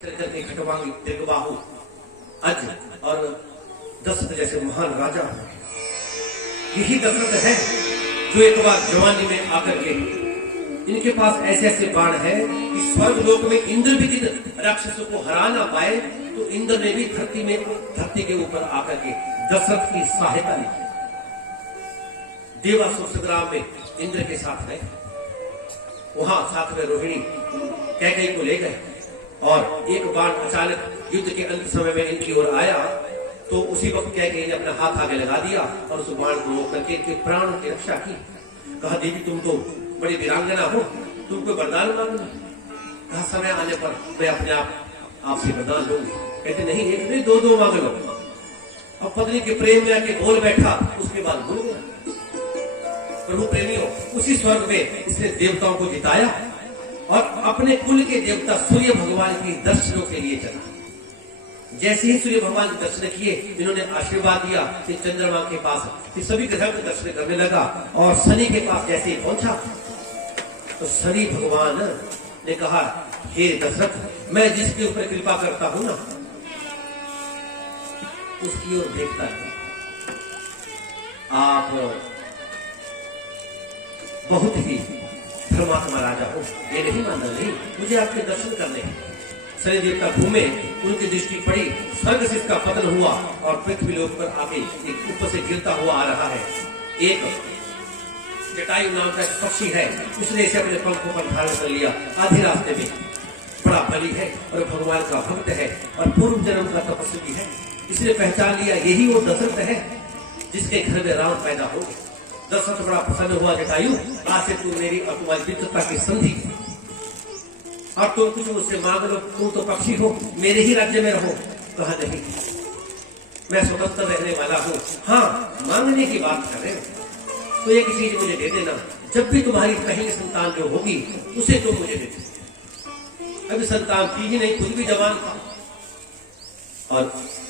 करके खटवांगी दीर्घबाहु अज और दशरथ जैसे महान राजा यही दशरथ है जो एक बार जवानी में आकर के इनके पास ऐसे ऐसे बाण है कि स्वर्ग लोक में इंद्र भी जिन राक्षसों को हरा ना पाए तो इंद्र ने भी धरती के ऊपर आकर के दशरथ की सहायता ली। देवासुर संग्राम में इंद्र के साथ गए, वहां साथ में रोहिणी कैकेयी को ले गए और एक बाण अचानक युद्ध के अंत समय में इनकी ओर आया तो उसी वक्त कैकेयी ने अपना हाथ आगे लगा दिया और उस बाण को रोक करके इनके प्राणों की रक्षा की। कहा, देवी तुम तो बड़ी वीरांगना हो, तुम कोई वरदान मांगना। कहा, समय आने पर मैं अपने आपसे वरदान लूंगी। कहते नहीं, एक नहीं दो मांग लो। अब पत्नी के प्रेम में आके बोल बैठा, उसके बाद भूल गया। प्रभु प्रेमियों, उसी स्वर्ग में इसने देवताओं को जिताया और अपने कुल के देवता सूर्य भगवान की दर्शनों के लिए चला। जैसे ही सूर्य भगवान के दर्शन किए, इन्होंने आशीर्वाद दिया कि चंद्रमा के पास सभी ग्रह के दर्शन करने लगा और शनि के पास जैसे ही पहुंचा तो शनि भगवान ने कहा, हे दशरथ, मैं जिसके ऊपर कृपा करता हूं ना उसकी ओर देखता है। आप बहुत ही धर्मात्मा राजा हो, ये नहीं मानना नहीं, मुझे आपके दर्शन करने हैं। शनि देवता घूमे, उनकी दृष्टि पड़ी, स्वर्ग से इसका पतन हुआ और पृथ्वी लोक पर आके एक ऊपर से गिरता हुआ आ रहा है। एक जटायु नाम का पक्षी है, उसने इसे अपने पंखों पर धारण कर लिया। आधे रास्ते में बड़ा बली है और भगवान का भक्त है और पूर्व जन्म का तपस्वी है। इसने पहचान लिया यही वो दशरथ है जिसके घर में राम पैदा हो। दशरथ बड़ा प्रसन्न हुआ, जटायु आज से तू मेरी और तुम्हारी मित्रता की संधि और तुम कुछ मुझसे मांग लो, तुम तो पक्षी हो, मेरे ही राज्य में रहो। कहा नहीं, मैं स्वतंत्र रहने वाला हूँ। हाँ, मांगने की बात कर रहे हो तो एक चीज मुझे दे देना, जब भी तुम्हारी कहीं संतान जो होगी उसे तुम मुझे दे देना। अभी संतान थी ही नहीं, खुद भी जवान था। और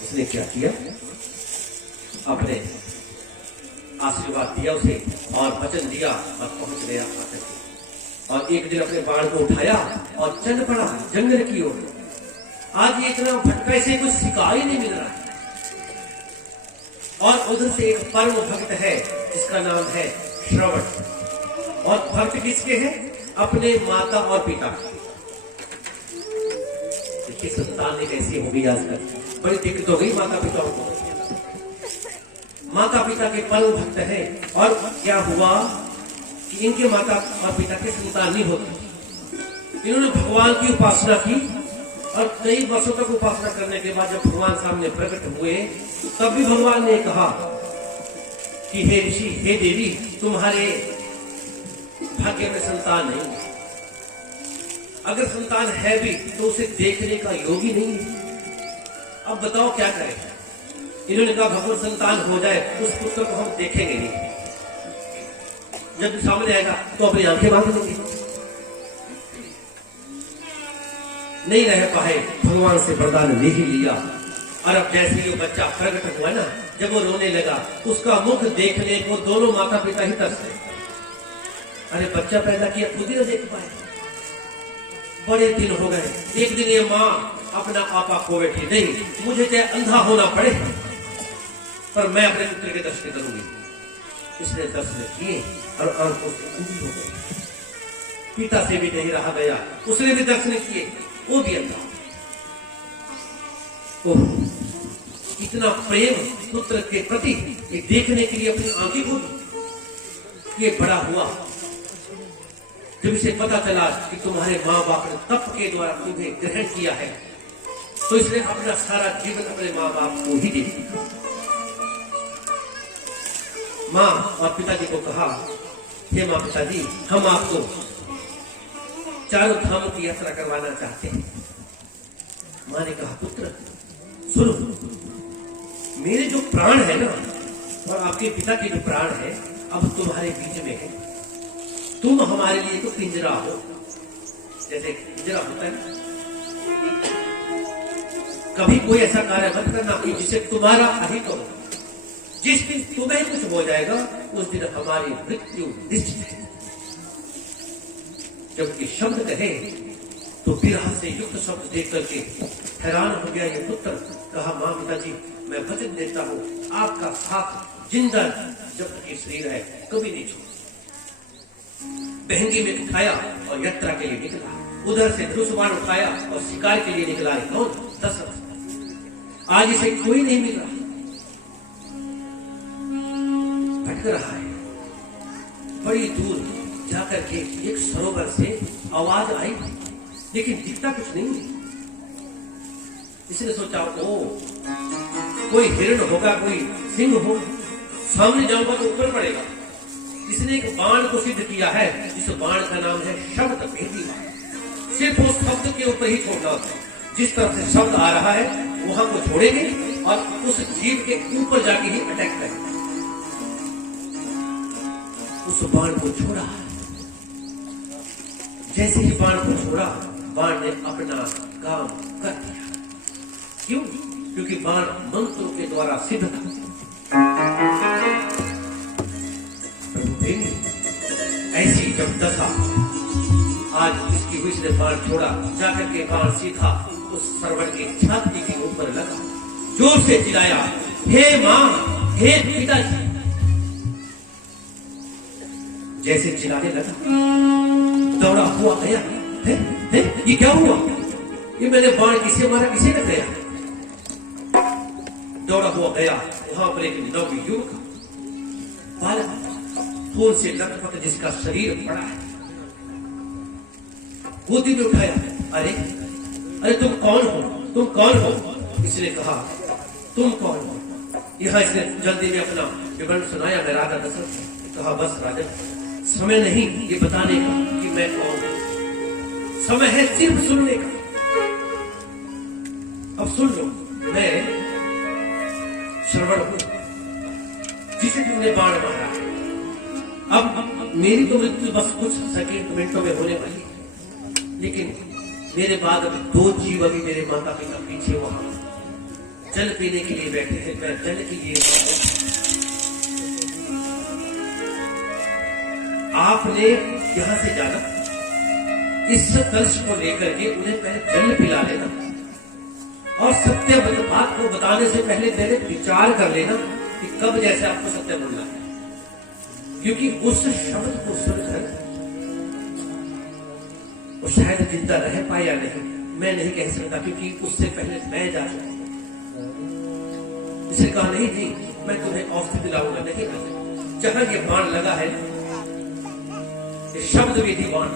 उसने क्या किया, अपने आशीर्वाद दिया उसे और वचन दिया और पहुंच गया आकर के। और एक दिन अपने बाण को उठाया और चल पड़ा जंगल की ओर। आज ये इतना भटका से कुछ शिकार ही नहीं मिल रहा है। और उधर से एक परम भक्त है जिसका नाम है श्रवण। और भक्त किसके हैं, अपने माता और पिता। देखिए संतान ने कैसी होगी आजकल, बड़ी दिक्कत हो गई माता पिताओं को। माता पिता के परम भक्त है और क्या हुआ कि इनके माता और पिता के संतान नहीं होती। इन्होंने भगवान की उपासना की और कई वर्षों तक उपासना करने के बाद जब भगवान सामने प्रकट हुए तब भी भगवान ने कहा कि हे ऋषि, हे देवी, तुम्हारे भाग्य में संतान नहीं, अगर संतान है भी तो उसे देखने का योग ही नहीं है। अब बताओ क्या करें। इन्होंने कहा, भगवान संतान हो जाए उस पुत्र को हम देखेंगे नहीं, जब सामने आएगा तो अपनी आंखें बांध लेंगे। नहीं रह पाए, भगवान से वरदान ले ही लिया। और अब जैसे ये बच्चा प्रकट हुआ ना, जब वो रोने लगा, उसका मुख देखने को दोनों माता पिता ही तरसे। अरे बच्चा पैदा किया, खुद ही न देख पाए। बड़े दिन हो गए। एक दिन ये माँ अपना आपा खो बैठी, नहीं मुझे चाहे अंधा होना पड़े पर मैं अपने पुत्र के दर्शन करूंगी। इसने दर्शन किए और आंखों से अंधी हो गई। पिता से भी नहीं रहा गया, उसने भी दर्शन किए, वो भी अंधा। ओह, इतना प्रेम पुत्र के प्रति ये देखने के लिए अपनी आंखें खोली। ये बड़ा हुआ, जब इसे पता चला कि तुम्हारे माँ बाप ने तप के द्वारा तुम्हें ग्रहण किया है तो इसने अपना सारा जीवन अपने माँ बाप को ही दे दिया। माँ और पिताजी को कहा, हे माँ पिताजी, हम आपको चारों धामों की यात्रा करवाना चाहते हैं। माँ ने कहा, पुत्र सुनो, मेरे जो प्राण है ना और आपके पिता के जो प्राण है अब तुम्हारे बीच में है। तुम हमारे लिए तो पिंजरा हो, जैसे पिंजरा होता है ना। कभी कोई ऐसा कार्य मत करना कि जिसे तुम्हारा अहित हो। जिस दिन तुम्हें कुछ हो जाएगा उस दिन हमारी मृत्यु निश्चित है। जब ये शब्द कहे तो विरह से युक्त शब्द देख करके हैरान हो गया ये पुत्र। कहा, माँ पिताजी, मैं वचन देता हूँ आपका साथ जिंदा जब तक ये शरीर है कभी नहीं छोड़। बहंगी में उठाया और यात्रा के लिए निकला। उधर से धनुष उठाया और शिकार के लिए निकला है। कौन? दशरथ। आज इसे कोई नहीं मिल रहा, भटक रहा है। बड़ी दूर जाकर के एक सरोवर से आवाज आई, लेकिन दिखता कुछ नहीं। इसने सोचा, ओ कोई हिरण होगा, कोई सिंह हो, सामने जाऊंगा तो ऊपर पड़ेगा। इसने एक बाण को सिद्ध किया है, जिस बाण का नाम है शब्द भेदी बाण। सिर्फ उस शब्द के ऊपर ही छोड़ना होता है। जिस तरफ से शब्द आ रहा है वहां को छोड़ेंगे और उस जीव के ऊपर जाके ही अटैक करेंगे। उस बाण को छोड़ा। जैसे ही बाण को छोड़ा, बाण ने अपना काम कर दिया। क्यों? क्योंकि बाण मंत्रों के द्वारा सिद्ध था। ऐसी जब दशा आज इसकी हुई, इसने बाण छोड़ा, जाकर के बाण सीधा उस सरवण के छाती के ऊपर लगा। जोर से चिल्लाया, हे मां, हे पिताजी। जैसे चिल्लाने लगा, दौड़ा हुआ गया। ये क्या हुआ? ये मैंने बाण किसे मारा, किसे लग गया? दौड़ा हुआ गया वहां पर एक नव युवक बालक, खून से लथपथ जिसका शरीर पड़ा है, गोदी में उठाया। अरे अरे तुम कौन हो? तुम कौन हो? इसने कहा, तुम कौन हो? यहां इसने जल्दी में अपना विवरण सुनाया, मैं राजा दशरथ। कहा, बस राजा, समय नहीं ये बताने का कि मैं कौन हूं, समय है सिर्फ सुनने का। अब सुन लो, मैं श्रवण हूं, जिसे तुमने बाण मारा। अब मेरी तो मृत्यु बस कुछ सेकंड मिनटों में होने वाली है, लेकिन मेरे बाद अब 2 जीव अभी मेरे माता पिता पीछे वहां जल पीने के लिए बैठे थे। मैं जल के लिए आपने यहां से जाना, इस कलश को लेकर के उन्हें पहले जल पिला लेना और सत्य बात को बताने से पहले पहले विचार कर लेना कि कब जैसे आपको सत्य बोलना है। क्योंकि उस शब्द को सुनकर वो शायद जिंदा रह पाए या नहीं, मैं नहीं कह सकता, क्योंकि उससे पहले मैं जा चुका। इसने कहा, नहीं नहीं, मैं तुम्हें औषधि दिलाऊंगा। नहीं, जहां ये बाण लगा है, ये शब्द विधि बाण,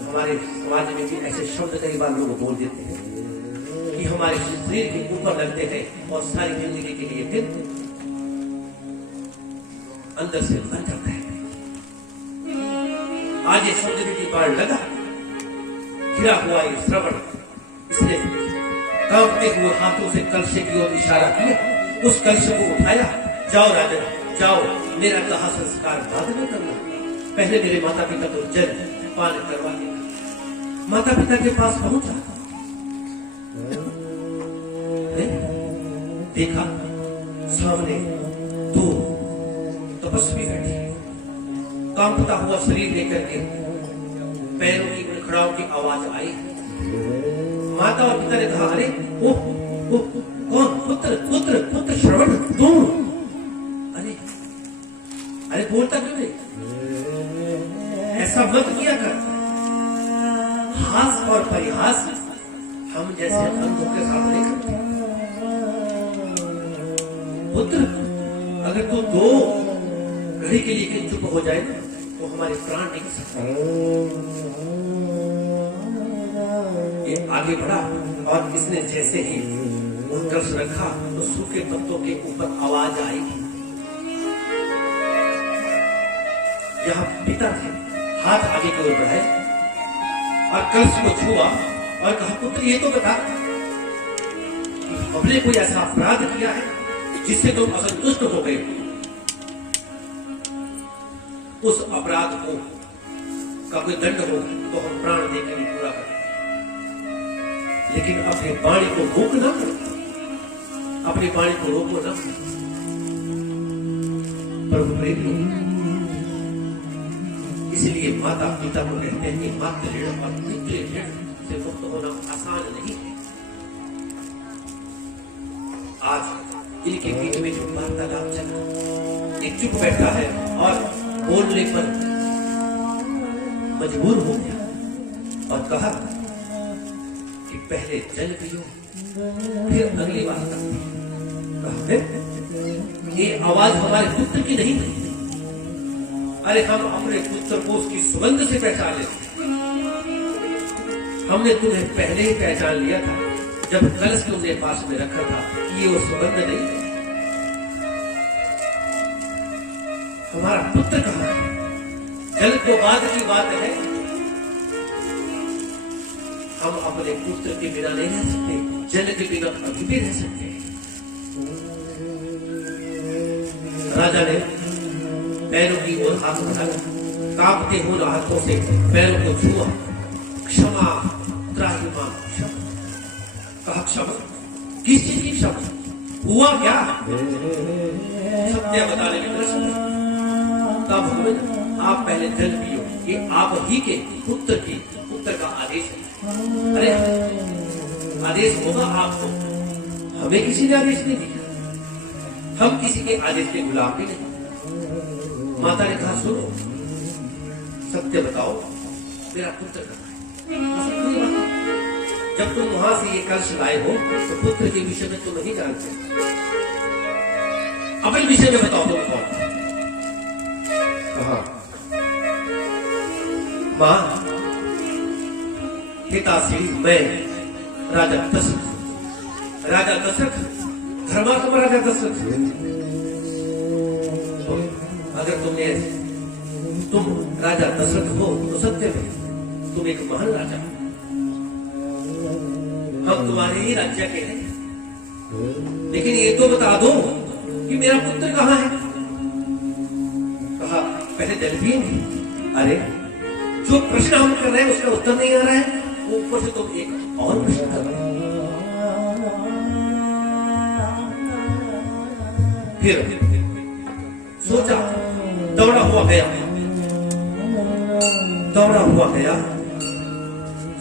हमारे समाज में भी ऐसे शब्द कई बार लोग बोल देते हैं कि हमारे शरीर के ऊपर लगते हैं और सारी जिंदगी के लिए फिर अंदर से मर जाता है। आज ये शब्द विधि बाण लगा, घिरा हुआ ये श्रवण, इसने कांपते हुए हाथों से कलश की ओर इशारा किया। उस कलश को उठाया, जाओ राजा जाओ, मेरा कहा संस्कार बाद में करना, पहले मेरे माता पिता को जल पान करवा देना। माता पिता के पास पहुंचा, देखा सामने 2 तपस्वी बैठे, कांपता हुआ शरीर लेकर के पैरों की खड़ाओं की आवाज आई। माता और पिता ने कहा, अरे ओ कौन? पुत्र पुत्र पुत्र श्रवण, तुम? अरे अरे बोलता क्यों नहीं? ऐसा मत किया कर। हास और परिहास हम जैसे अंधों के साथ नहीं करते। पुत्र, अगर तू 2 घड़ी के लिए चुप हो जाए तो हमारे प्राण निकल सकते। ये आगे बढ़ा और इसने जैसे ही कलश रखा तो सूखे पत्तों के ऊपर आवाज आई। यहाँ पिता थे, हाथ आगे की ओर बढ़ाए और कलश को छुआ और कहा, पुत्र ये तो बता कि हमने कोई ऐसा अपराध किया है जिससे तुम असंतुष्ट हो गए? उस अपराध को का कोई दंड हो तो हम प्राण देकर भी पूरा करें, लेकिन अपनी वाणी को रोक ना करो, अपनी वाणी को रोको ना। प्रभु प्रेम, इसलिए माता पिता को कहते हैं कि मातृ ऋण और पितृ ऋण से मुक्त होना आसान नहीं है। आज इनके बीच में जो वार्तालाप चला, एक चुप बैठा है और बोलने पर मजबूर हो गया और कहा कि पहले जल पियो फिर अगली बात करते। ये आवाज हमारे पुत्र की नहीं थी। अरे हम अपने पुत्र को उसकी सुगंध से पहचान लेते। हमने तुम्हें पहले ही पहचान लिया था जब कलश तुमने पास में रखा था कि ये वो सुगंध नहीं है। हमारा पुत्र कहाँ है? जल तो बाद की बात है। हम अपने पुत्र के बिना नहीं रह सकते, जल के बिना अभी भी रह सकते हैं। राजा ने पैरों की ओर हाथ बढ़ाया, कांपते हुए हाथों से पैरों को छुआ। क्षमा त्राहिमाम, क्षमा। कहा क्षमा? किस चीज की क्षमा? हुआ क्या? सत्य बताने में कृष्ण तब भगवान आप पहले जल पियो, ये आप ही के पुत्र का आदेश है। अरे आदेश होगा आपको, हमें किसी ने आदेश नहीं दिया। हम किसी के आदेश के गुलाम भी नहीं। माता ने कहा सुनो, सत्य बताओ मेरा पुत्र कहाँ है? जब तुम वहां से ये कलश लाए हो तो पुत्र के विषय में तुम नहीं जानते, अपने विषय में बताओ तुम कौन? कहा मां पिताश्री मैं राजा दशरथ धर्मात्मा राजा दशरथ। अगर तुम राजा दशरथ हो तो सत्य में तुम एक महान राजा हो। हम तुम्हारे ही राज्य के हैं, लेकिन ये तो बता दो कि मेरा पुत्र कहाँ है? कहा पहले जल पिए। अरे जो प्रश्न हम कर रहे हैं उसका उत्तर नहीं आ रहा है, ऊपर से तुम एक और प्रश्न कर रहे हो। फिर सोचा, दौड़ा हुआ गया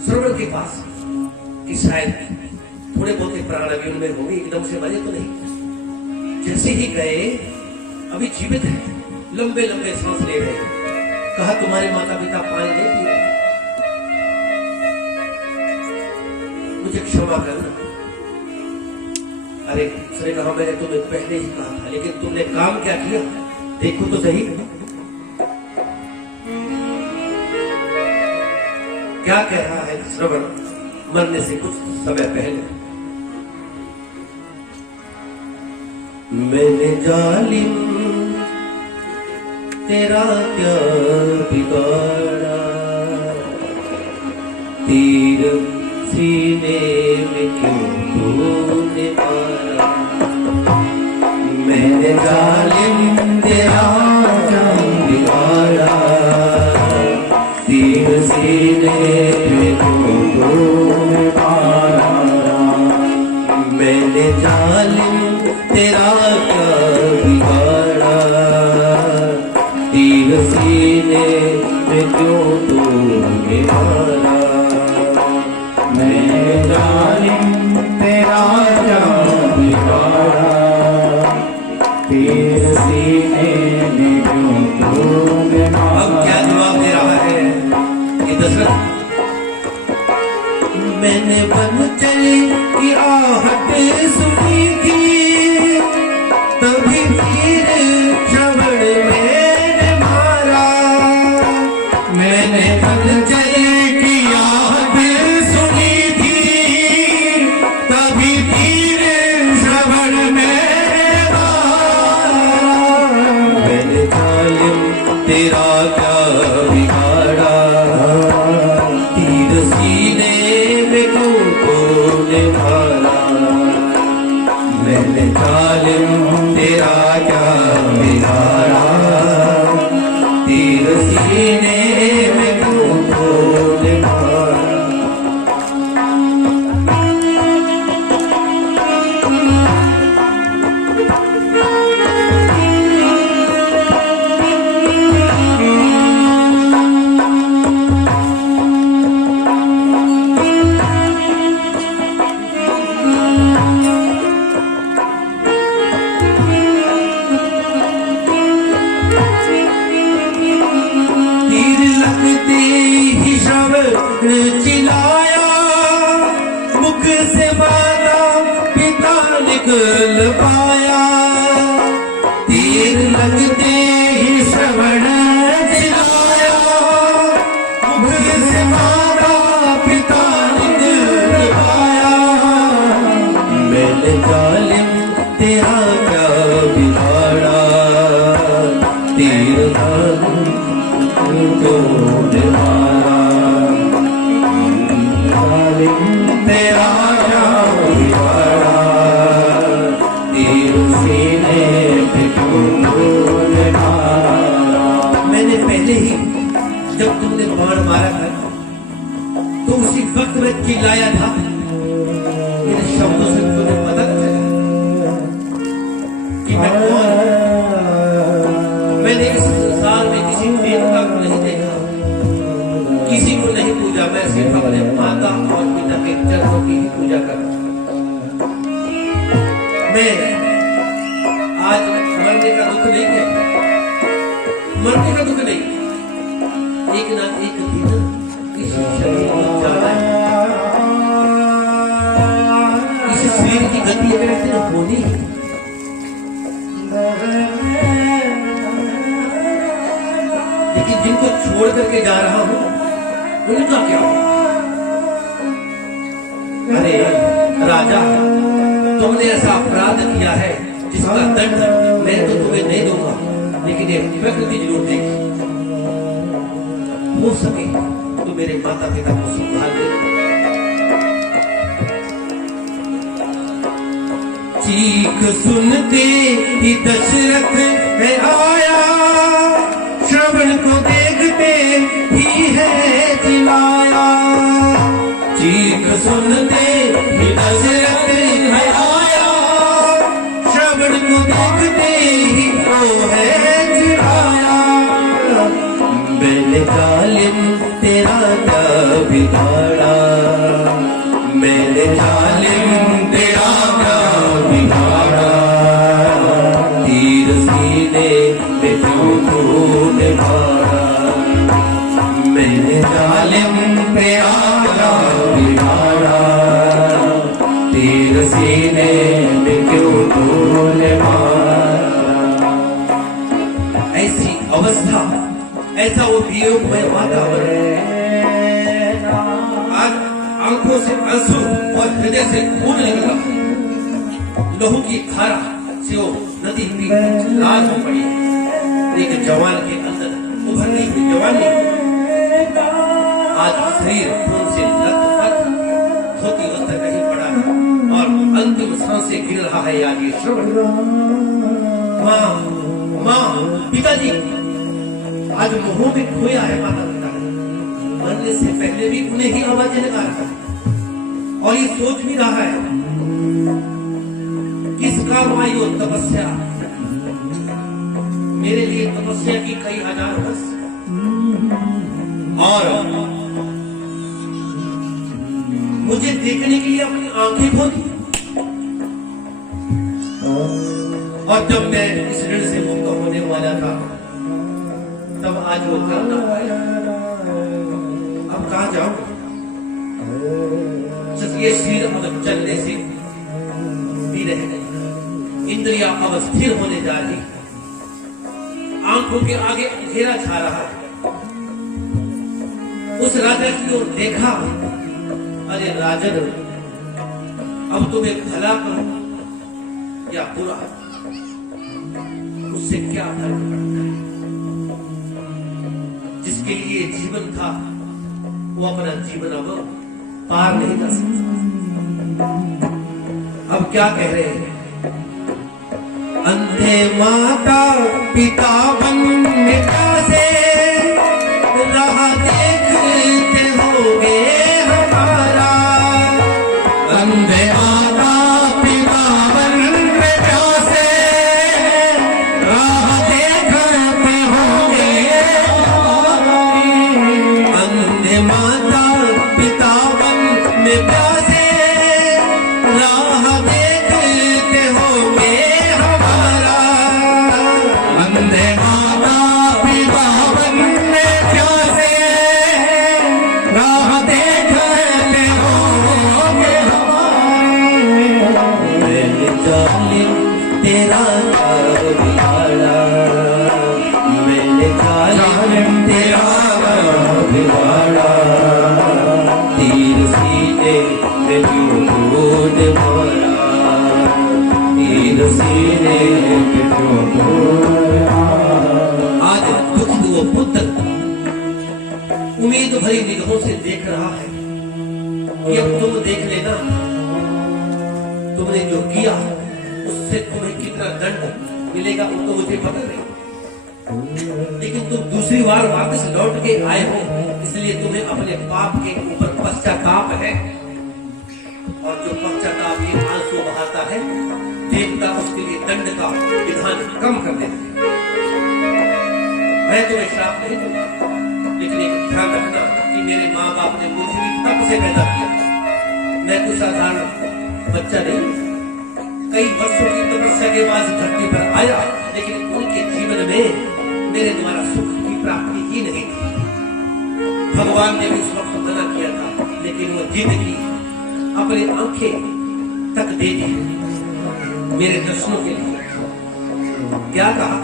श्रवण के पास कि शायद थोड़े बहुत प्राण अभी उनमें होंगे, एकदम से मरे तो नहीं। जैसे ही गए, अभी जीवित है, लंबे लंबे सांस ले रहे हैं। कहा तुम्हारे माता पिता पानी नहीं पी रहे, मुझे क्षमा करना। अरे उसने कहा मैंने तुम्हें पहले ही कहा था, लेकिन तुमने काम क्या किया? देखो तो सही क्या कह रहा है श्रवण मरने से कुछ समय पहले। मैंने जालिम तेरा क्या बिगाड़ा, तीर सीने में क्यों तूने मारा। मैंने जालिम तेरा क्या बिगाड़ा, तीर सीने में क्यों तूने मारा। मैंने जालिम तेरा क्या बिगाड़ा, तीर सीने में क्यों तूने मारा। मैंने जालिम तेरा क्या बिगाड़ा, तीर सीने में क्यों तूने मारा। अब क्या जवाब दे रहा है ये दशरथ? मैंने बनचरी की आहट सुनी थी, तभी तीर श्रवण मैंने मारा। मैंने बनचरी की आहट सुनी थी, तभी तीर श्रवण मैंने मारा। मैंने जालिम तेरा क्या बिगाड़ा, तीर सीने में क्यों तूने मारा। मैंने जालिम तेरा क्या बिगाड़ा, तीर सीने में क्यों तूने मारा। चिल्लाया, मुख से माता पिता निकल पाया। तीर लगते ही श्रवण चिल्लाया, मुख से माता पिता निकल पाया। मैंने जालिम तेरा क्या बिगाड़ा, तीर तूने मारा। तेरा क्या बिगाड़ा, तीर सीने पे तूने मारा। मैंने पहले ही जब तुमने बाण मारा था तो उसी वक्त में चिल्लाया था। मेरे शब्दों से तुम्हें पता चला कि मैं कौन हूं। मैंने इस संसार में किसी देवता को नहीं देखा, किसी को नहीं पूजा। मैं सिर्फ अपने माता और पिता के चरणों की ही पूजा करता। मैं आज मरने का दुख नहीं है, मरने का दुख नहीं, एक ना एक दिन इस शरीर को जाना है। इस शरीर की गति एक दिन होनी है। लेकिन जिनको छोड़ करके जा रहा हूं उनका क्या हो? अरे राजा, तुमने ऐसा अपराध किया है जिसका दंड मैं तो तुम्हें नहीं दूंगा, लेकिन ये प्रकृति जरूर देगी। हो सके तो मेरे माता पिता को संभाल देना। चीख सुनते ही दशरथ है आया, श्रवण को देखते ही है चिल्लाया। चीख सुनते ही दशरथ है आया, श्रवण को देखते ही वो है चिल्लाया। मैंने जालिम तेरा क्या बिगाड़ा, मैंने जालिम तेरा क्या बिगाड़ा। तीर सीने में क्यों तूने मारा, मैंने जालिम तेरा क्या बिगाड़ा। तीर सीने में क्यों तूने मारा। ऐसी अवस्था, ऐसा वो वियोगमय वातावरण, आज आंखों से आंसू और हृदय से खून निकल रहा है। लहू की धारा से वो नदी भी लाल हो पड़ी है। एक जवान के अंदर उभरती हुई जवानी आज शरीर खून से लथपथ, धोती वस्त्र नहीं पड़ा है और अंतिम सांसें गिर रहा है आज ये श्रवण। माँ, माँ, पिताजी, आज मुंह में खोया है माता पिता ने। मरने से पहले भी उन्हें ही आवाजें लगा रहा है और ये सोच भी रहा है किस काम आई वो तपस्या। मेरे लिए तपस्या की कई हजार वर्ष और मुझे देखने के लिए अपनी आंखें खोली, और जब मैं इस ऋण से मुक्त होने वाला था तब आज वो कर ना पाया। अब कहां जाऊं? ये शरीर अब चलने से भी रह गई, इंद्रिया अब स्थिर होने जा रही, आंखों के आगे अंधेरा छा रहा है। उस राजा की ओर देखा, अरे राजन, अब तुम्हें भला करो या बुरा, उससे क्या फर्क पड़ता है। जिसके लिए जीवन था वो अपना जीवन अब पार नहीं कर सकता। अब क्या कह रहे हैं? अंधे माता पिता बनने से राह देखते होगे हमारा। अंधे माता पिता बनने से राह देखते होगे हमारी। अंधे माता पिता बनने से राह देखते होगे हमारा। अंधे माता पिता बनने से राह जालिम तेरा क्या बिगाड़ा, मैंने जालिम तेरा क्या बिगाड़ा, तीर सीने में क्यों कूद मारा, तीर सीने में क्यों कूद मारा। आज दुखी वो पुत्र उम्मीद भरी निगाहों से देख रहा है कि अब तुम देख लेना, तुमने जो किया उससे तुम्हें कितना दंड मिलेगा वो तो मुझे पता नहीं, लेकिन तुम दूसरी बार वापस लौट के आए हो, इसलिए तुम्हें अपने पाप के ऊपर पश्चाताप है, और जो पश्चाताप के आंसू बहाता है देवता उसके लिए दंड का विधान कम कर देते हैं। मैं तुम्हें श्राप नहीं दूंगा, लेकिन एक ध्यान रखना कि मेरे माँ बाप ने मुझे भी तब से पैदा किया, मैं कुछ साधारण बच्चा नहीं, कई वर्षों की तपस्या के बाद धरती पर आया, लेकिन उनके जीवन में मेरे द्वारा सुख की प्राप्ति ही नहीं थी। भगवान ने भी उस वक्त मना किया था, लेकिन वो जिद की, अपनी आंखें तक दे दी मेरे दर्शनों के लिए। क्या कहा?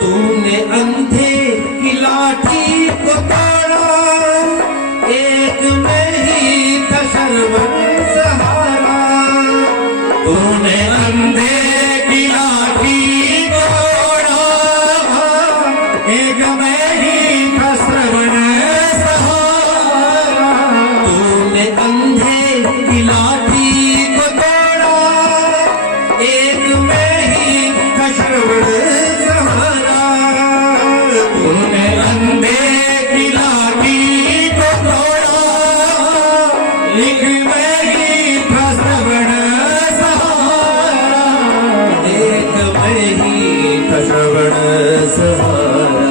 तूने अंधे की लाठी को तोड़ा, एक में ही था शर्वण सहारा, तूने अंधे की लाठी को तोड़ा, एक में ही था श्रवण सहारा, तूने अंधे की लाठी को तोड़ा, एक में ही था श्रवण सहारा, तूने अंधे की लाठी को तोड़ा, एक में ही था श्रवण सहारा, एक में ही था श्रवण सहारा,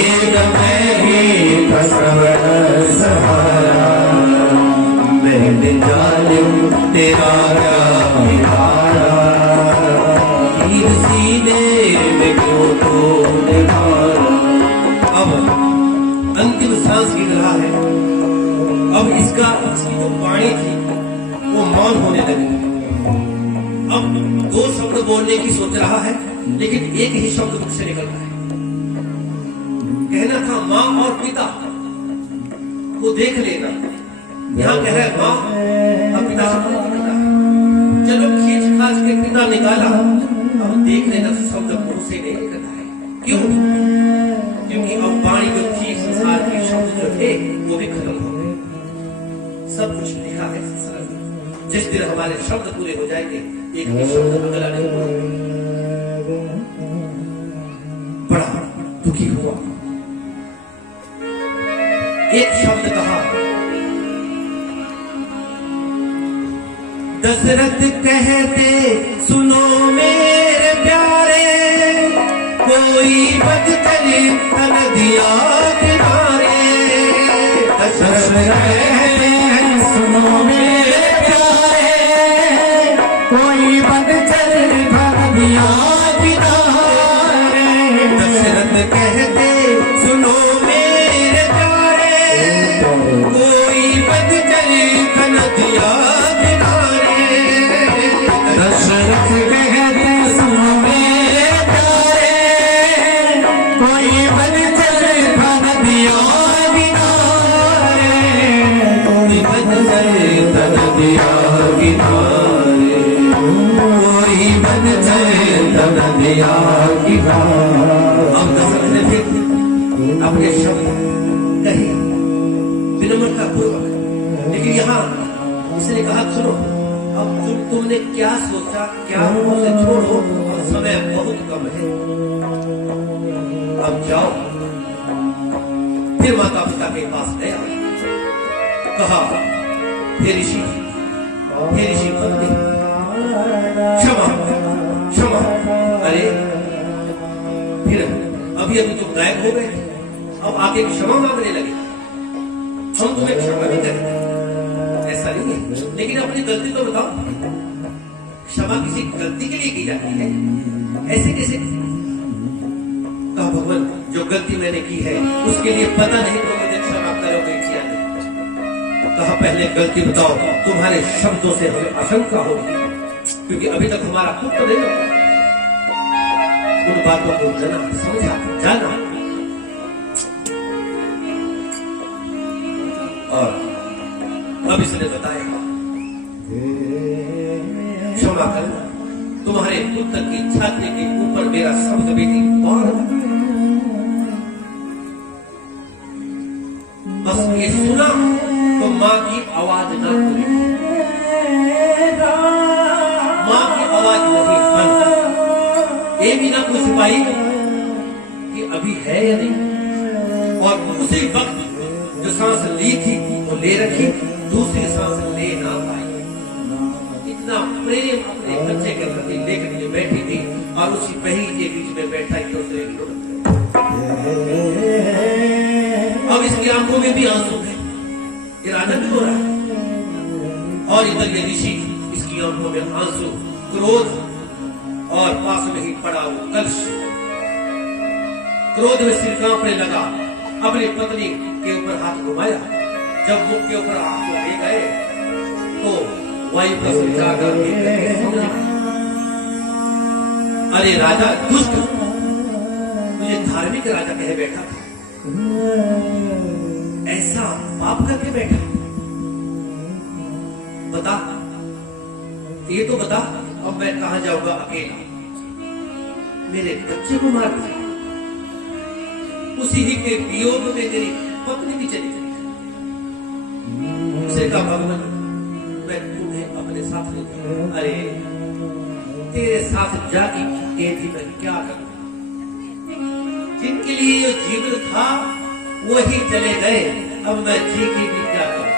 एक में ही था श्रवण सहारा, मैंने जालिम तेरा क्या बिगाड़ा, तीर सीने में क्यों तूने मारा। अब अंतिम सांस गिर रहा है, अब इसकी जो वाणी थी वो मौन होने लगी। अब दो शब्द बोलने की सोच रहा है, लेकिन एक ही शब्द मुख से निकल रहा है। कहना था माँ और पिता को देख लेना, यहाँ कह रहा है माँ और पिता शब्द निकल रहा है। चलो खींच खाच के पिता निकाला, अब देख लेना शब्द मुंह से नहीं निकल रहा है। क्यों? क्योंकि अब वाणी जो थी, संसार के शब्द जो थे वो भी खत्म हो गए। सब कुछ लिखा है संसार में, जिस दिन हमारे शब्द पूरे हो जाएंगे एक भी शब्द अगला नहीं होगा। बड़ा दुखी हुआ, एक शब्द कहा, दशरथ कहते सुनो मेरे प्यारे, कोई बद चले नदिया किनारे, दशरथ कहते सुनो मेरे प्यारे, कोई बद चले नदिया किनारे, दशरथ कहते सुनो मेरे प्यारे, कोई बद चले नदिया किनारे, दशरथ कहते सुनो मेरे प्यारे, कोई बद चले नदिया किनारे, कोई बद चले नदिया किनारे, कोई बद चले नदिया किनारे। अब दशरथ ने फिर अपने शब्द कहे विनम्रता पूर्वक, लेकिन यहाँ उसने कहा सुनो, अब तुमने क्या सोचा, क्या मुझे छोड़ो, अब समय बहुत कम है, अब जाओ। फिर माता पिता के पास गया, कहा हे ऋषि पत्नी क्षमा क्षमा। अरे फिर अभी तुम गायब हो गए, अब आगे क्षमा मांगने लगे। हम तुम्हें क्षमा नहीं करेंगे, ऐसा नहीं है, लेकिन अपनी गलती तो बताओ। क्षमा किसी गलती के लिए की जाती है, ऐसे कैसे? कहा भगवान जो गलती मैंने की है उसके लिए पता नहीं तो मुझे क्षमा करोगे क्या नहीं। कहा पहले गलती बताओ, तुम्हारे शब्दों से हमें आशंका होगी, क्योंकि अभी तक हमारा पुत्र नहीं होता। उन बातों को जाना, समझा, जाना। और अब इसने बताया, क्षमा करना, तुम्हारे पुत्र की छाती के ऊपर मेरा शब्द भी नहीं, और बस ये सुना तो मां की आवाज ना खुली, मां की आवाज नहीं बंद, ये भी ना कुछ पाई कि अभी है या नहीं। और उसी वक्त जो सांस ली थी वो ले रखी, दूसरी सांस ले ना पाई। इतना प्रेम अपने बच्चे के प्रति लेकर के बैठी थी, और उसी बही के बीच में बैठा ही उसने लुढ़क गया। अब इसकी आंखों में भी आंसू है, ये राजा भी रो रहा है, और इधर ये ऋषि, इसकी आंखों में आंसू, क्रोध, और पास में ही पड़ा वो कलश। क्रोध में सिर कांपने लगा, अपनी पत्नी के ऊपर हाथ घुमाया। जब मुख के ऊपर हाथ को ले गए तो वायु का संचार समझा, अरे राजा दुष्ट, तुझे धार्मिक राजा कहे बैठा था, ऐसा पाप करके बैठा। बता, ये तो बता, अब मैं कहां जाऊंगा अकेला? मेरे बच्चे को मार दिया, उसी ही के वियोग में मेरी पत्नी भी चली गई। उसे कहा भगवान, मैं तुम्हें अपने साथ ले जाऊं। अरे तेरे साथ जाके ये भी मैं क्या करूं? जिनके लिए ये जीवन था वही चले गए, अब मैं जी के भी क्या करूं?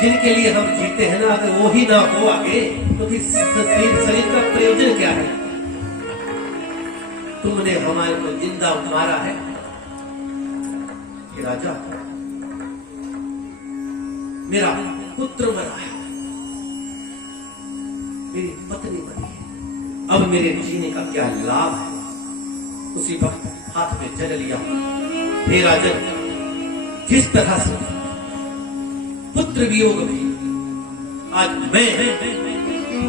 जिनके लिए हम जीते हैं ना, अगर वो ही ना हो आगे तो फिर शरीर का प्रयोजन क्या है? तुमने हमारे को जिंदा मारा है कि राजा, मेरा पुत्र मरा है, मेरी पत्नी मरी है, अब मेरे जीने का क्या लाभ है? उसी वक्त हाथ में जल लिया। हे राजन, जिस तरह से पुत्र वियोग में आज मैं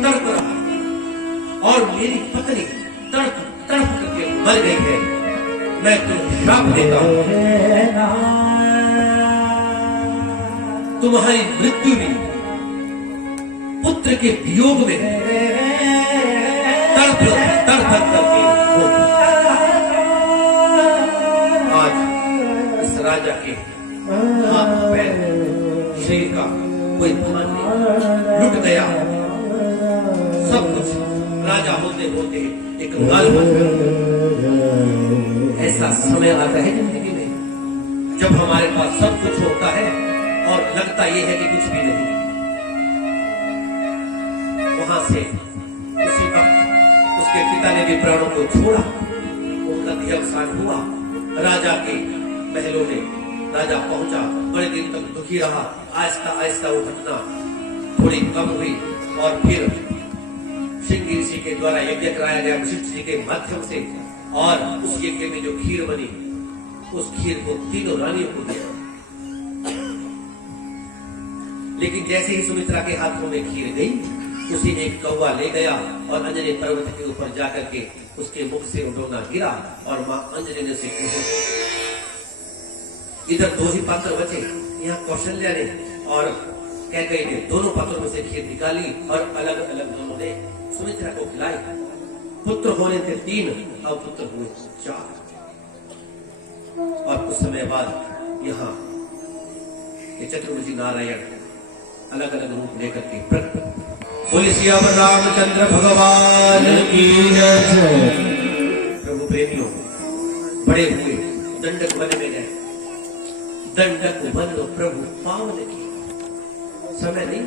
तड़प रहा और मेरी पत्नी तड़प तड़प करके मर गई है, मैं तुम्हें श्राप देता हूं, तुम्हारी मृत्यु भी पुत्र के वियोग में तड़प तड़प करके होगी। आज इस राजा के हाथ पैर शरीर का कोई ध्यान नहीं, लुट गया सब कुछ। राजा होते होते एक लाल बन गया। ऐसा समय आता है जिंदगी में जब हमारे पास सब कुछ होता है और लगता यह है कि कुछ भी नहीं। वहां से उसी वक्त उसके पिता ने भी प्राणों को छोड़ा, उनका देहावसान हुआ। राजा के महलों में राजा पहुंचा, बड़े दिन तक दुखी रहा। आहिस्ता आहिस्ता वो घटना थोड़ी कम हुई और फिर श्रृंगी ऋषि के द्वारा यज्ञ कराया गया वशिष्ठ जी के माध्यम से, और उस यज्ञ में जो खीर बनी उस खीर को तीनों रानियों को दिया। लेकिन जैसे ही सुमित्रा के हाथों में खीर गई, उसे एक कौवा ले गया और अंजनी पर्वत के ऊपर जाकर के उसके मुख से उड़ोना गिरा और मां अंजनी ने उसे इधर दो ही पात्र बचे। यहाँ कौशल्या ने और कैकेयी ने दोनों पात्रों में से खीर निकाली और अलग अलग दोनों ने सुमित्रा को खिलाई। पुत्र होने थे 3, अब पुत्र हुए 4। और कुछ समय बाद यहाँ ये चतुर्भुजी नारायण अलग अलग रूप लेकर के प्रकट। बोले सियावर रामचंद्र भगवान की जय। प्रभु प्रेमियों, बड़े हुए दंडक वन में गए। दंडक वन प्रभु पावन की समय नहीं,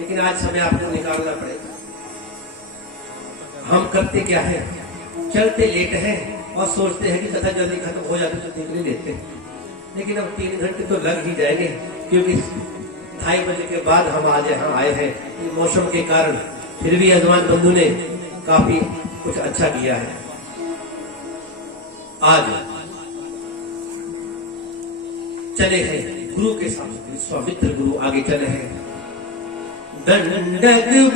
लेकिन आज समय आपको निकालना पड़ेगा। हम करते क्या है, चलते लेट हैं और सोचते हैं कि कथा जल्दी खत्म हो जाती तो निकल लेते हैं, लेकिन अब 3 घंटे तो लग ही जाएंगे, क्योंकि 2:30 बजे के बाद हम आज यहाँ आए हैं। मौसम के कारण फिर भी यजमान बंधु ने काफी कुछ अच्छा किया है। आज चले हैं गुरु के साथ विश्वामित्र गुरु आगे चले हैं। दंडक